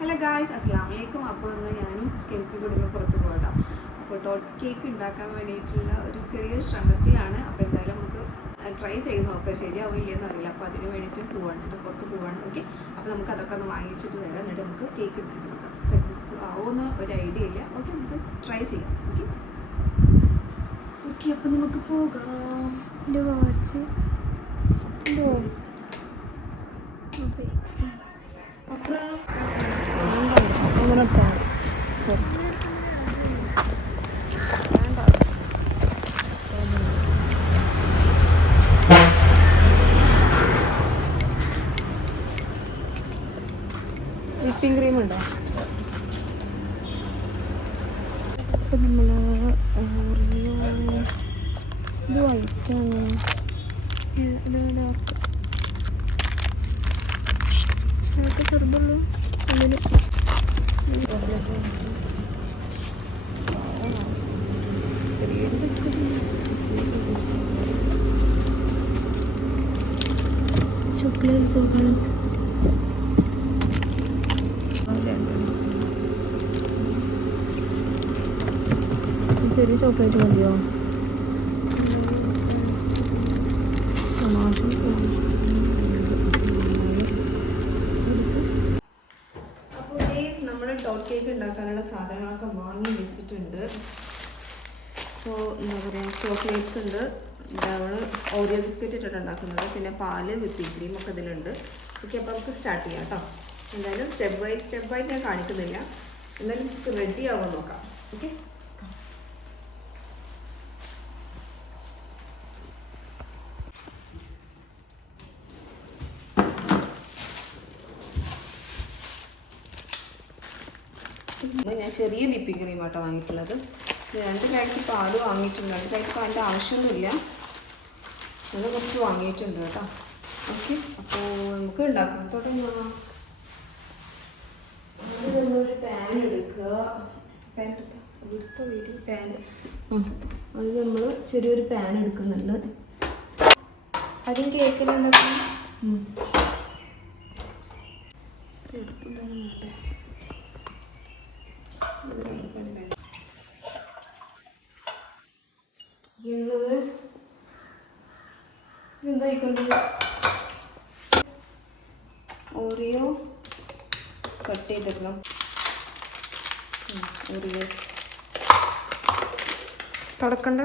Hello guys, അസ്സലാമു അലൈക്കും. അപ്പോൾ ഇന്ന് ഞാനും കെൻസിയും കൂടി ഒന്ന് പുറത്ത് പോകട്ടോ. അപ്പോൾ ടോട്ട് കേക്ക് ഉണ്ടാക്കാൻ വേണ്ടിയിട്ടുള്ള ഒരു ചെറിയ ശ്രമത്തിലാണ്. അപ്പോൾ എന്തായാലും നമുക്ക് ട്രൈ ചെയ്ത് നോക്കാം, ശരിയാവില്ലെന്ന് അറിയില്ല. അപ്പോൾ അതിന് വേണ്ടിയിട്ട് പോവാണ് കേട്ടോ, പുറത്ത് പോവാണ്. ഓക്കെ, അപ്പോൾ നമുക്ക് അതൊക്കെ ഒന്ന് വാങ്ങിച്ചിട്ട് വരാം. എന്നിട്ട് നമുക്ക് കേക്ക് ഉണ്ടാക്കി നോക്കാം. സക്സസ്ഫുൾ ആവുമെന്ന് ഒരു ഐഡിയ ഇല്ല. ഓക്കെ, നമുക്ക് ട്രൈ ചെയ്യാം. ഓക്കെ ഓക്കെ അപ്പോൾ നമുക്ക് പോകാം. എൻ്റെ വാച്ച് എന്തോ അങ്ങനെ വിപ്പിംഗ് ക്രീം ഉണ്ടോ? ഇപ്പം നമ്മൾ ഓറിയോ ഇത് വൈറ്റാണ്, ഇത് ഡാർക്ക് അതൊക്കെ ചെറുതുള്ളൂ. അതിന് ചോക്ലേറ്റ്സ് ചെറിയ ചോക്ലേറ്റ് മതിയോ? അപ്പോൾ നമ്മുടെ ടോട്ട് കേക്ക് ഉണ്ടാക്കാനുള്ള സാധനങ്ങളൊക്കെ വാങ്ങി വെച്ചിട്ടുണ്ട്. അപ്പോൾ എന്താ പറയുക, ചോക്ലേറ്റ്സ് ഉണ്ട്, ബ്രൗണ്, ഓറിയോ ബിസ്ക്കറ്റ് ഇട്ടിട്ട് ഉണ്ടാക്കുന്നത്, പിന്നെ പാല്, വിപ്പിംഗ് ക്രീം ഒക്കെ ഇതിലുണ്ട്. ഓക്കെ, അപ്പോൾ നമുക്ക് സ്റ്റാർട്ട് ചെയ്യാം കേട്ടോ. എന്തായാലും സ്റ്റെപ്പ് ബൈ ഞാൻ കാണിക്കുന്നില്ല, എന്തായാലും നമുക്ക് റെഡി ആവാൻ നോക്കാം. ഓക്കെ, ഞാൻ ചെറിയ വിപ്പിംഗ് ക്രീം ആട്ടോ വാങ്ങിയിട്ടുള്ളത്. 2 പാക്കറ്റ് പാല് വാങ്ങിയിട്ടുണ്ട്. 2 പാക്കറ്റ് പാലിൻ്റെ ആവശ്യമൊന്നുമില്ല, അത് കുറച്ച് വാങ്ങിയിട്ടുണ്ട് കേട്ടോ. ഓക്കെ, അപ്പോൾ നമുക്ക് ഉണ്ടാക്കാം. തുടങ്ങാം. നമ്മളൊരു പാൻ എടുക്കുക. പാൻ അത് നമ്മൾ ചെറിയൊരു പാൻ എടുക്കുന്നുണ്ട്. അതും കേക്കിലുണ്ടാക്കും. എന്തായിക്കൊണ്ട് ഓറിയോ കട്ട് ചെയ്തിടണം. ഓറിയോസ് തുടക്കണ്ട.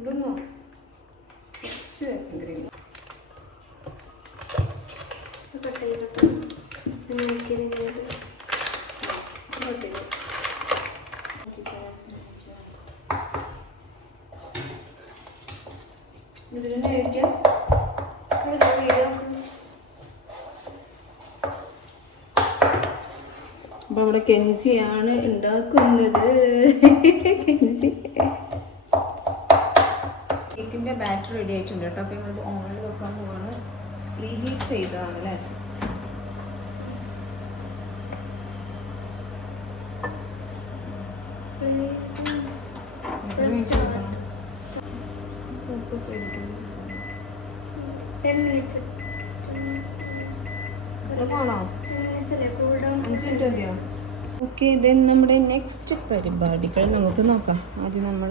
ഇടുന്നോ? കുറച്ച് ക്രീം കട്ട് ചെയ്തിട്ട് പിന്നെ ഇതിൽ തന്നെ കഴിക്കാം. അപ്പോൾ നമ്മുടെ കെൻസിയാണ് ഉണ്ടാക്കുന്നത്. കെൻസി കേക്കിൻ്റെ ബാറ്റർ റെഡി ആയിട്ടുണ്ട് കേട്ടോ. അപ്പോൾ നമ്മളിത് ഓണിൽ വെക്കാൻ പോവാണ്. പ്രീഹീറ്റ് ചെയ്തതാണ് അല്ലേ. ആണോ? 5 മിനിറ്റ് മതിയോ? ഓക്കെ, ദെൻ നമ്മുടെ നെക്സ്റ്റ് പരിപാടികൾ നമുക്ക് നോക്കാം. ആദ്യം നമ്മൾ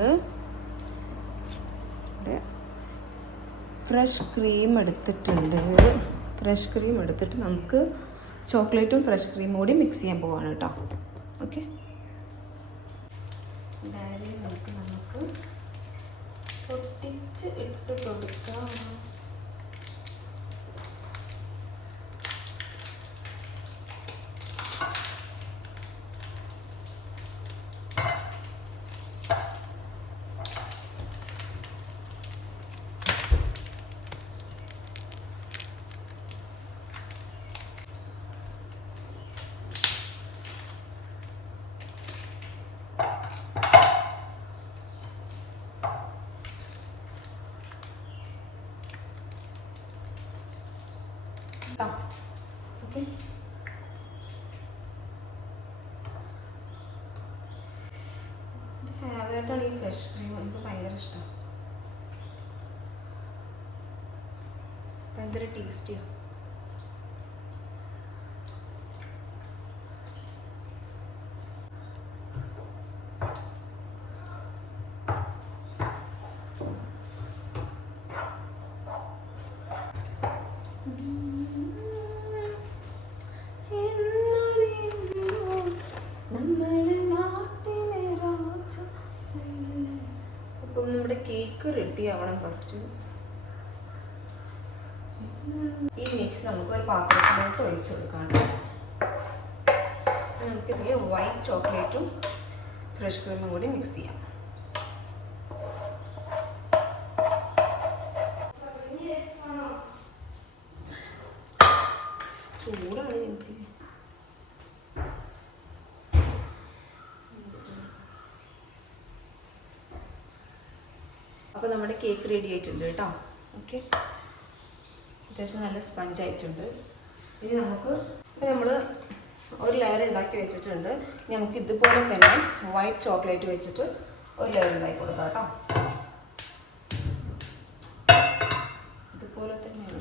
ഫ്രഷ് ക്രീം എടുത്തിട്ടുണ്ട്. ഫ്രഷ് ക്രീം എടുത്തിട്ട് നമുക്ക് ചോക്ലേറ്റും ഫ്രഷ് ക്രീമും കൂടി മിക്സ് ചെയ്യാൻ പോവാണ് കേട്ടോ. ഓക്കെ, ഡയറി നമുക്ക് പൊട്ടിച്ച് ഇട്ട് കൊടുക്കാം. ഓക്കെ, ഫേവറേറ്റാണ് ഈ ഫ്രഷ് ക്രീം. എനിക്ക് ഭയങ്കര ഇഷ്ടമാണ്, ഭയങ്കര ടേസ്റ്റിയാണ്. അപ്പം നമ്മുടെ കേക്ക് റെഡി ആവണം. ഫസ്റ്റ് ഈ മിക്സ് നമുക്ക് ഒരു പാത്രത്തിലോട്ട് ഒഴിച്ചു കൊടുക്കാം. നമുക്കിതിൽ വൈറ്റ് ചോക്ലേറ്റും ഫ്രഷ് ക്രീമും കൂടി മിക്സ് ചെയ്യാം. ചൂടാണ് മിക്സി. അപ്പോൾ നമ്മുടെ കേക്ക് റെഡി ആയിട്ടുണ്ട് കേട്ടോ. ഓക്കെ, അത്യാവശ്യം നല്ല സ്പഞ്ച് ആയിട്ടുണ്ട്. ഇനി നമ്മൾ ഒരു ലെയർ ഉണ്ടാക്കി വെച്ചിട്ടുണ്ട്. ഇനി നമുക്ക് ഇതുപോലെ തന്നെ വൈറ്റ് ചോക്ലേറ്റ് വെച്ചിട്ട് ഒരു ലെയർ ഉണ്ടാക്കി കൊടുക്കാം കേട്ടോ. ഇതുപോലെ തന്നെയാണ്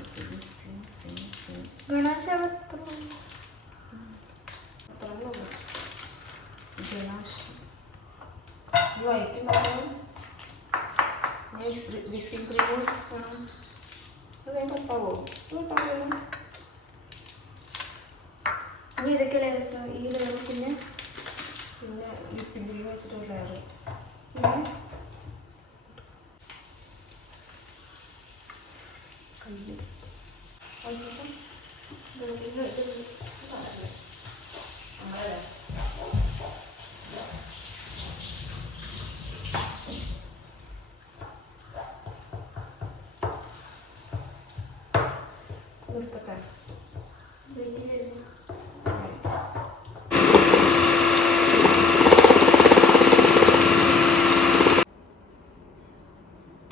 വൈറ്റ് വിപ്പിംഗ് ക്രീം കപ്പാവോ ഇട്ടാവോ? ഇതൊക്കെ ഈ ലെയർ പിന്നെ വിപ്പിംഗ് ക്രീം വെച്ചിട്ട് ലെയർ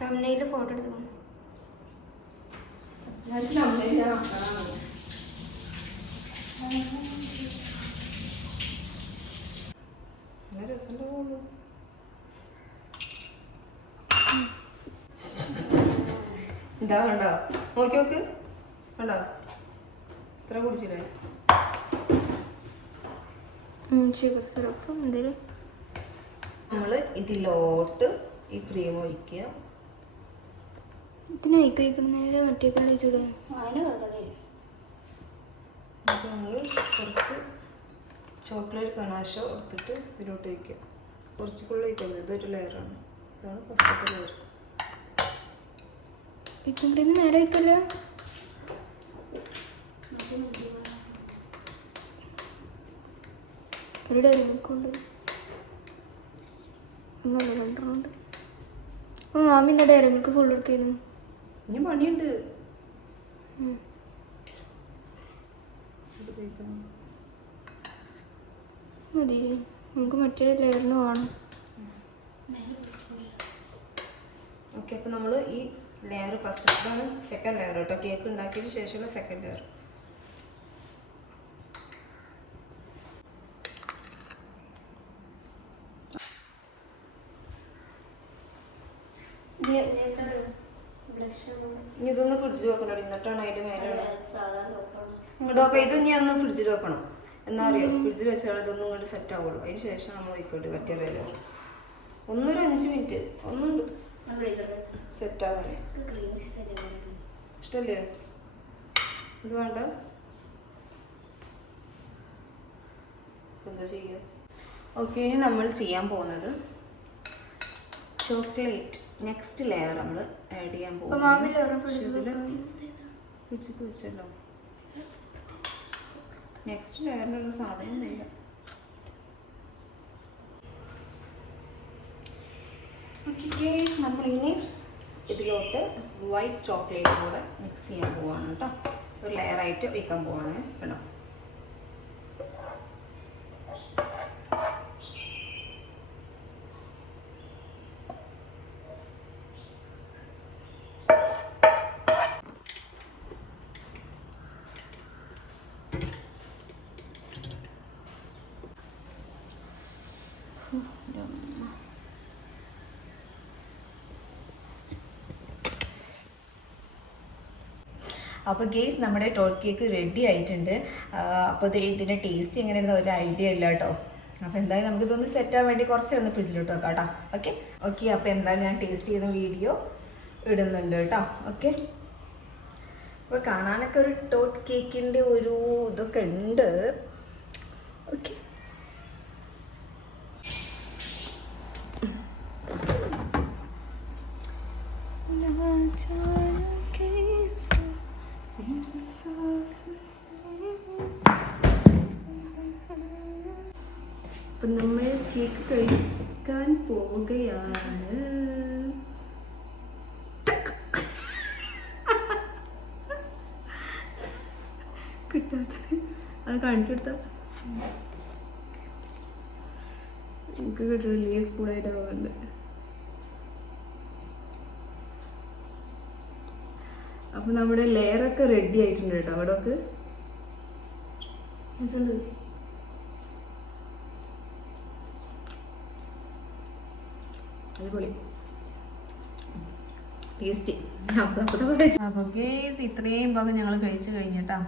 തമ്മനയിൽ ഫോട്ടോ എടുത്തു. എന്താ കണ്ടോ? നോക്കി നോക്ക്, കണ്ടോ? ഇത്ര കുടിച്ചില്ലേ? ഷുഗർ സിറപ്പും എന്തേലും നമ്മൾ ഇതിലോട്ട് ഈ ക്രീം ഒഴിക്കുക. ഇതിനയക്ക് വയ്ക്കണം, നേരെ മറ്റേക്ക് ഒഴിച്ചൂടെ? നമ്മൾ കുറച്ച് ചോക്ലേറ്റ് കനാശോ എടുത്തിട്ട് ഇതിലോട്ട് ഒഴിക്കുക. കുറച്ചുള്ള ഒഴിക്കുന്നത്. ഇതൊരു ലെയറാണ്. ഇതാണ് ഫസ്റ്റത്തെ ലെയർ. വിപ്പിംഗ് ക്രീം നേരെ വയ്ക്കല്ല. ഒരു ഡയറിമിൽക്കുണ്ട്, ഒന്നല്ല രണ്ടെണ്ണമുണ്ട്. അപ്പോൾ മാമി ഇന്ന ഡയറിമിൽക്ക് ഫുൾ എടുക്കുന്നു. ഇനി പണിയുണ്ട്. മതി, നമുക്ക് മറ്റൊരു ലെയറിന് വേണം. ഓക്കെ, അപ്പോൾ നമ്മൾ ഈ ലെയർ ഫസ്റ്റ്, ഇതാണ് സെക്കൻഡ് ലെയർ കേട്ടോ. കേക്ക് ഉണ്ടാക്കിയതിന് ശേഷമുള്ള സെക്കൻഡ് ലെയർ. ഇനി ഇതൊന്ന് ഫ്രിഡ്ജിൽ വെക്കണം. എന്നിട്ടാണ് അതിൻ്റെ മേലാണ് ഇങ്ങോട്ടൊക്കെ. ഇത് ഇനി ഒന്ന് ഫ്രിഡ്ജിൽ വെക്കണം. എന്നാ അറിയാം, ഫ്രിഡ്ജിൽ വെച്ചാൽ ഇതൊന്നും ഇങ്ങോട്ട് സെറ്റ് ആവുള്ളൂ. അതിന് ശേഷം നമ്മൾ വയ്ക്കോട്ടെ പറ്റിയല്ലോ. ഒന്നൊരു 5 മിനിറ്റ് ഒന്നുണ്ട് സെറ്റ് ആവാൻ. ഇഷ്ടല്ലേ? ഇത് വേണ്ട, എന്താ ചെയ്യുക? ഓക്കെ, ഇനി നമ്മൾ ചെയ്യാൻ പോകുന്നത് ചോക്ലേറ്റ് നെക്സ്റ്റ് ലെയർ നമ്മൾ ആഡ് ചെയ്യാൻ പോകും. ഫ്രിഡ്ജിൽ വെച്ചല്ലോ. നെക്സ്റ്റ് ലെയറിനുള്ള സാധനം ഇല്ല. ഓക്കെ, നമ്മളിനി ഇതിലോട്ട് വൈറ്റ് ചോക്ലേറ്റും കൂടെ മിക്സ് ചെയ്യാൻ പോവാണ് കേട്ടോ. ഒരു ലെയറായിട്ട് വയ്ക്കാൻ പോവാണ് കേട്ടോ. അപ്പോൾ ഗേസ് നമ്മുടെ ടോട്ട് കേക്ക് റെഡി ആയിട്ടുണ്ട്. അപ്പോൾ ഇതിൻ്റെ ടേസ്റ്റ് എങ്ങനെയായിരുന്നു ഒരു ഐഡിയ ഇല്ല കേട്ടോ. അപ്പോൾ എന്തായാലും നമുക്കിതൊന്ന് സെറ്റ് ആവാൻ വേണ്ടി കുറച്ചൊന്ന് ഫ്രിഡ്ജിലോട്ട് വെക്കാം കേട്ടോ. ഓക്കെ അപ്പോൾ എന്തായാലും ഞാൻ ടേസ്റ്റ് ചെയ്യുന്ന വീഡിയോ ഇടുന്നുണ്ട് കേട്ടോ. ഓക്കെ, അപ്പോൾ കാണാനൊക്കെ ഒരു ടോട്ട് കേക്കിൻ്റെ ഒരു ഇതൊക്കെ ഉണ്ട്. ഓക്കെ, അപ്പം നമ്മൾ കേക്ക് കഴിക്കാൻ പോവുകയാണ്. കിട്ടാത്ത അത് കാണിച്ചു കൊടുത്ത എനിക്ക് കിട്ടും. വലിയ സ്പൂണായിട്ടാണ് വന്നത്. അപ്പം നമ്മുടെ ലെയറൊക്കെ റെഡി ആയിട്ടുണ്ട് കേട്ടോ. അവിടെയൊക്കെ അടിപൊളി ടേസ്റ്റി. അപ്പോൾ ഗേസ് ഇത്രയും ഭാഗം ഞങ്ങൾ കഴിച്ചു കഴിഞ്ഞിട്ടാ.